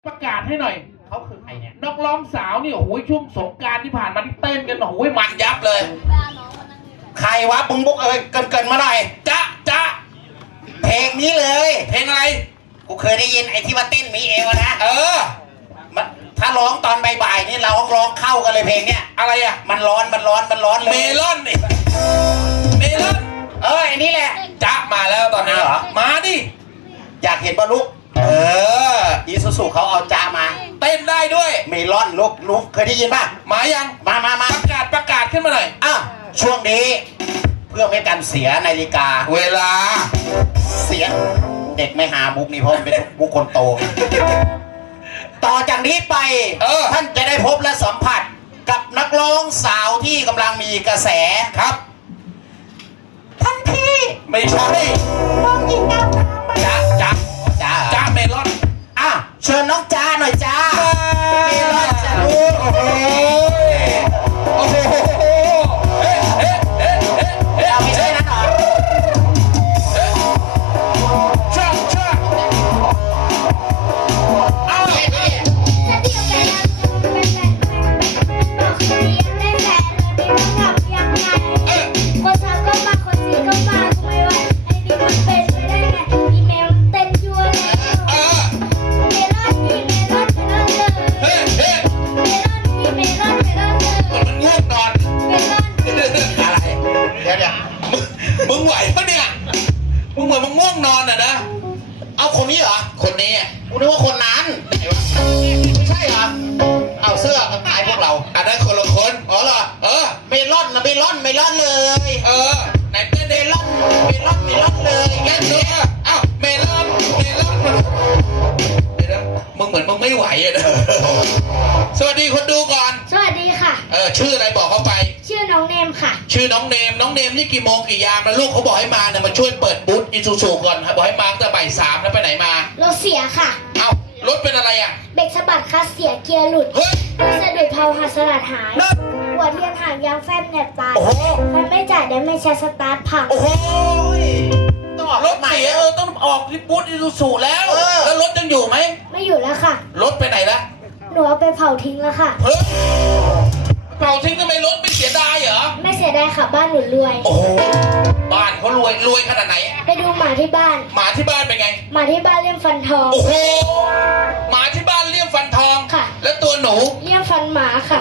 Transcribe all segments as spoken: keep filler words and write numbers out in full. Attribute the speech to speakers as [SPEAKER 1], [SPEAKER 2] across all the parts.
[SPEAKER 1] ประกาศให้หน่อย
[SPEAKER 2] เขาคือใครเนี่ย
[SPEAKER 1] นักร้องสาวนี่โอ้โหช่วงสงกรานต์ที่ผ่านมาที่เต้นกันโอ้โหมันยับเลย
[SPEAKER 2] ใครวะปุ้งบุ๊กเอ้ยเกินเกินมาหน่อย
[SPEAKER 1] จ๊ะจ๊ะ
[SPEAKER 2] เพลงนี้เลย
[SPEAKER 1] เพลงอะไร
[SPEAKER 2] กูเคยได้ยินไอ้ที่ว่าเต้นมีเอวนะ
[SPEAKER 1] เออ
[SPEAKER 2] มันถ้าร้องตอนบ่ายๆนี่เราร้องเข้ากันเลยเพลงเนี้ย
[SPEAKER 1] อะไรอะ
[SPEAKER 2] มันร้อนมันร้อนมันร้อนเลย
[SPEAKER 1] เมลอนนี่เมลอน
[SPEAKER 2] เออไอ้นี่แหละ
[SPEAKER 1] จ๊ะมาแล้วตอนนี้
[SPEAKER 2] เหรอ
[SPEAKER 1] มาดิ
[SPEAKER 2] อยากเห็นป่ะลูกเอออีซูซูเขาเอาจ้ามา
[SPEAKER 1] เต้นได้ด้วย
[SPEAKER 2] เมลอนลูกลูกเคยได้ยินป่ะ
[SPEAKER 1] มายัง
[SPEAKER 2] มามามา
[SPEAKER 1] ประกาศประกาศขึ้นมาหน่อย
[SPEAKER 2] อ้าวช่วงนี้เพื่อไม่ให้กันเสียนาฬิกา
[SPEAKER 1] เวลา
[SPEAKER 2] เสียเด็กไม่หามุกนี่เพราะมันเป็นมุกคนโต ต่อจากนี้ไป
[SPEAKER 1] เออ
[SPEAKER 2] ท่านจะได้พบและสัมผัสกับนักร้องสาวที่กำลังมีกระแส
[SPEAKER 1] ครับ
[SPEAKER 2] ท่านพี่
[SPEAKER 1] ไม่ใช่
[SPEAKER 2] น้องหญิงงาม
[SPEAKER 1] จ๊ะจ๊ะ
[SPEAKER 2] จ้า
[SPEAKER 1] จ๊ะเมลอน
[SPEAKER 2] อ่ะเชิญน้องจ้าหน่อยจ้าเมลอนจ้าลูก
[SPEAKER 1] โอ้โหโอ้โหเอ๊ะเอ๊ะเอ๊ะเอ๊ะเอ๊ะ
[SPEAKER 2] เราไม่ใช่นะหรอ
[SPEAKER 1] ชอบชอบเอา
[SPEAKER 2] เฮ้ยนี่
[SPEAKER 3] ถ้าเดียวกันแล้วเป็นแฟนบอกเรียนได้แฟนเลยไม่ต้องกลับยังไงคนทำก็มาคนซีก็มากูไม่ไหวไอ้นี่มันเป็นไปได้ไงอีเมลเต้นยั่วแล้ว
[SPEAKER 1] เออ
[SPEAKER 3] เมลอนอีเมลอนเมลอนเลย
[SPEAKER 1] เฮ้ยเฮ้ย
[SPEAKER 3] เมลอนอีเมลอนเมลอนเลย
[SPEAKER 1] มันง่วงนอน
[SPEAKER 3] เมลอน
[SPEAKER 2] อะไรเดี๋ยวเดี๋ยว
[SPEAKER 1] มึงไหวปะเนี่ยมึงเหมือนมึงง่วงนอนอ่ะนะ
[SPEAKER 2] เอาคนนี้เหรอ
[SPEAKER 1] คนนี้อ่ะ
[SPEAKER 2] กูนึกว่าคนนั้นไหนวะไม่ใช่เหรอเอาเสื้อกับตายพวกเรา
[SPEAKER 1] อันนั้นคนละคน
[SPEAKER 2] อ๋อเหรอ
[SPEAKER 1] เออ
[SPEAKER 2] เมลอนนะเมลอนเมลอนเลย
[SPEAKER 1] เออไหนเต้น
[SPEAKER 2] เม
[SPEAKER 1] เด้
[SPEAKER 2] ลอนเมลอนเมลอนเลย
[SPEAKER 1] เล่นด้วยเอ้าเมลอนเมลอนเดี๋ยวนะมึงเหมือนมึงไม่ไหวอ่ะนะสวัสดีคนดูก่อน
[SPEAKER 3] สวัสดีค่ะ
[SPEAKER 1] เออชื่ออะไรบอกเขาไป
[SPEAKER 3] ชื่อน้องเนมค่ะ
[SPEAKER 1] ชื่อน้องเนมน้องเนมนี่กี่โมงกี่ยามแล้วลูกเขาบอกให้มาเนี่ยมาช่วยเปิดบูธอิซูซูก่อนครับบอกให้มาตั้งแต่บ่ายสามแล้วไปไหนมาร
[SPEAKER 3] ถเสียค่ะ
[SPEAKER 1] เอ้ารถเป็นอะไรอ่ะ
[SPEAKER 3] เบรกสะบัดคลัสเสียเกียร์หลุด
[SPEAKER 1] เฮ้ย
[SPEAKER 3] สะดุดเพลาหัสลัดหาย
[SPEAKER 1] นั่น
[SPEAKER 3] หัวเทียนหางยางแฟบแหนบตาย
[SPEAKER 1] โอ้โห
[SPEAKER 3] ไฟไม่จ่ายได้ไม่ใช้สตาร์ทพัง
[SPEAKER 1] โอ้โห
[SPEAKER 2] ต้องออก
[SPEAKER 1] ร
[SPEAKER 2] ร
[SPEAKER 1] ถ
[SPEAKER 2] ถใหม่
[SPEAKER 1] เสียเออต้องออกที่บูธอิซูซูแล้ว
[SPEAKER 2] เออ
[SPEAKER 1] แล้วรถยังอยู่ไหม
[SPEAKER 3] ไม่อยู่แล้วค่ะ
[SPEAKER 1] รถไปไหนละ
[SPEAKER 3] หนูเอาไปเผาทิ้งแล้วค่ะ
[SPEAKER 1] เฮ้ยเผาทิ้งทำไมรถไม่เสียดายเหรอ
[SPEAKER 3] ไม่เสียดายค่ะบ้านหนูรวย
[SPEAKER 1] โอ้โหบ้านเขารวยรวยขนาดไหน
[SPEAKER 3] ไปดูหมาที่บ้าน
[SPEAKER 1] หมาที่บ้านเป็นไง
[SPEAKER 3] หมาที่บ้านเลี่ยมฟันทอง
[SPEAKER 1] โอ้โหหมาที่บ้านเลี่ยมฟันทอง
[SPEAKER 3] ค่ะ
[SPEAKER 1] แล้วตัวหนู
[SPEAKER 3] เลี่ยมฟันหมาค่ะ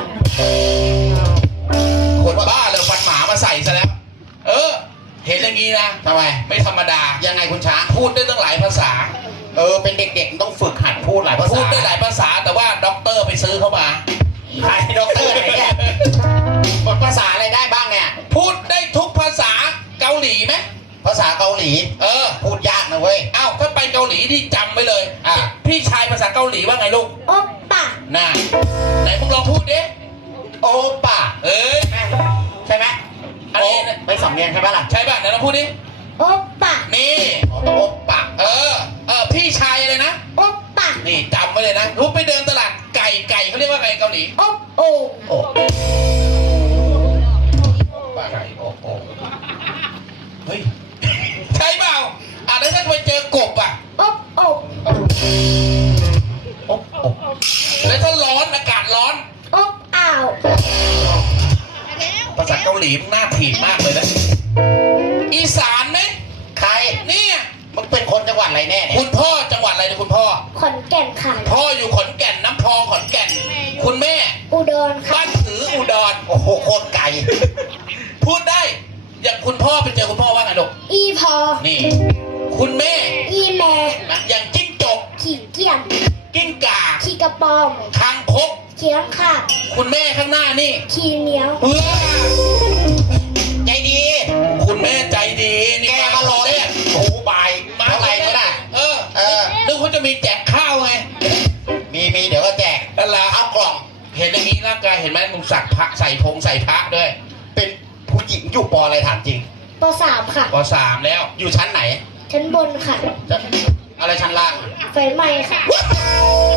[SPEAKER 1] คนบ้าเลยฟันหมามาใส่ซะแล้ว เออ เห็นอย่างนี้นะ
[SPEAKER 2] ทำไม
[SPEAKER 1] ไม่ธรรมดา
[SPEAKER 2] ยังไงคุณช้าง
[SPEAKER 1] พูดได้ตั้งหลายภาษา
[SPEAKER 2] เออเป็นเด็กๆต้องฝึกหัดพูดหลายภาษา
[SPEAKER 1] พูดได้หลายภาษาแต่ว่าด็อกเตอร์ไปซื้อเข้ามา
[SPEAKER 2] ใครด็อกเตอร์ไหนเนี่ยบทภาษาอะไรได้บ้างเนี่ย
[SPEAKER 1] พูดได้ทุกภาษาเกาหลีไหม
[SPEAKER 2] ภาษาเกาหลี
[SPEAKER 1] เออ
[SPEAKER 2] พูดยากนะเว้ย
[SPEAKER 1] เอ้าถ้าไปเกาหลีที่จำไว้เลย
[SPEAKER 2] อ่ะ
[SPEAKER 1] พี่ชายภาษาเกาหลีว่าไงลูก
[SPEAKER 3] โอ๊ปปะ
[SPEAKER 1] น่าไหนมึงลองพูดดิ
[SPEAKER 2] โอป่ะ
[SPEAKER 1] เอ้ย
[SPEAKER 2] ใช่ไหม
[SPEAKER 1] อัน
[SPEAKER 2] โอ
[SPEAKER 1] นี้
[SPEAKER 2] เป็นสำเนียงใช่ไหมล่ะ
[SPEAKER 1] ใช่ป่ะไหนลองพูดดิ
[SPEAKER 3] โอ๊ปปะ
[SPEAKER 1] นี่
[SPEAKER 2] โอป่ะ
[SPEAKER 1] เออ เออ พี่ชายอะไรนะ
[SPEAKER 3] โอ๊ปปะ
[SPEAKER 1] นี่จำไว้เลยนะรู้ไปเดินตลาดไก่ไก่เขาเรียกว่าไงเกาหลี
[SPEAKER 3] โอ๊ปโอ
[SPEAKER 2] โอ้
[SPEAKER 1] ไก่โอ้โหเฮ้ย ใช่เปล่าอ่ะแล้วถ้าไปเจอกบอ่ะ
[SPEAKER 3] โอ๊ปโอ
[SPEAKER 2] โอ้โอ้
[SPEAKER 1] แล้วถ้าร้อนอากาศร้อน
[SPEAKER 3] โอ๊ปอ่าว
[SPEAKER 1] ภาษาเกาหลีมันน่าถีบมากเลยนะ อีสานไหม
[SPEAKER 2] ใคร
[SPEAKER 1] เนี่ย
[SPEAKER 2] มึงเป็นคนจังหวัดอะไรแน่เนี่ย
[SPEAKER 1] คุณพ่อจังหวัดอะไรเนี่ยคุณพ่อ
[SPEAKER 3] ขอนแก่นค่ะ
[SPEAKER 1] พ่ออยู่ขอนแก่นน้ำพองขอนแก่น คุณแม่
[SPEAKER 3] อุดรค่ะ
[SPEAKER 1] บ้านถืออุดร
[SPEAKER 2] โอ้โหโคตรไกล
[SPEAKER 1] พูดได้ อย่างคุณพ่อไปเจอคุณพ่อว่าไงลูก
[SPEAKER 3] อีพอ
[SPEAKER 1] นี่ คุณแม่
[SPEAKER 3] อีแม่
[SPEAKER 1] นะอย่างจิ้งจก
[SPEAKER 3] ขี่เกียม
[SPEAKER 1] กิ้งก่า
[SPEAKER 3] ขี่กระปอม
[SPEAKER 1] คางคก
[SPEAKER 3] เขียงขาด
[SPEAKER 1] คุณแม่ข้างหน้านี่
[SPEAKER 3] ขี่เหนียว
[SPEAKER 1] เฮ้ย
[SPEAKER 2] ใจดี
[SPEAKER 1] คุณแม่ใจดีนี่
[SPEAKER 2] แกมารอ
[SPEAKER 1] เนี่
[SPEAKER 2] เนี่ย ยโอ้โหบาย
[SPEAKER 1] มา
[SPEAKER 2] เท่าไหร่ก็ได้
[SPEAKER 1] เออ
[SPEAKER 2] เออ
[SPEAKER 1] นึกเขาจะมีแจกข้าวไง
[SPEAKER 2] มีมีเดี๋ยวก็แจก
[SPEAKER 1] นั่นแหละ
[SPEAKER 2] เอากล่อง
[SPEAKER 1] เห็นอย่างนี้ร่างกายเห็นไหมมึงสักพระใส่พงใส่พระด้วย
[SPEAKER 2] เป็นผู้หญิงอยู่ปออะไรถามจริง
[SPEAKER 3] ปสามค่ะ
[SPEAKER 1] ปสามแล้ว
[SPEAKER 2] อยู่ชั้นไหน
[SPEAKER 3] ชั้นบนค่ะ
[SPEAKER 2] จะอะไรชั้นล่าง
[SPEAKER 3] ไฟไหม้ค่ะ
[SPEAKER 1] ว้าว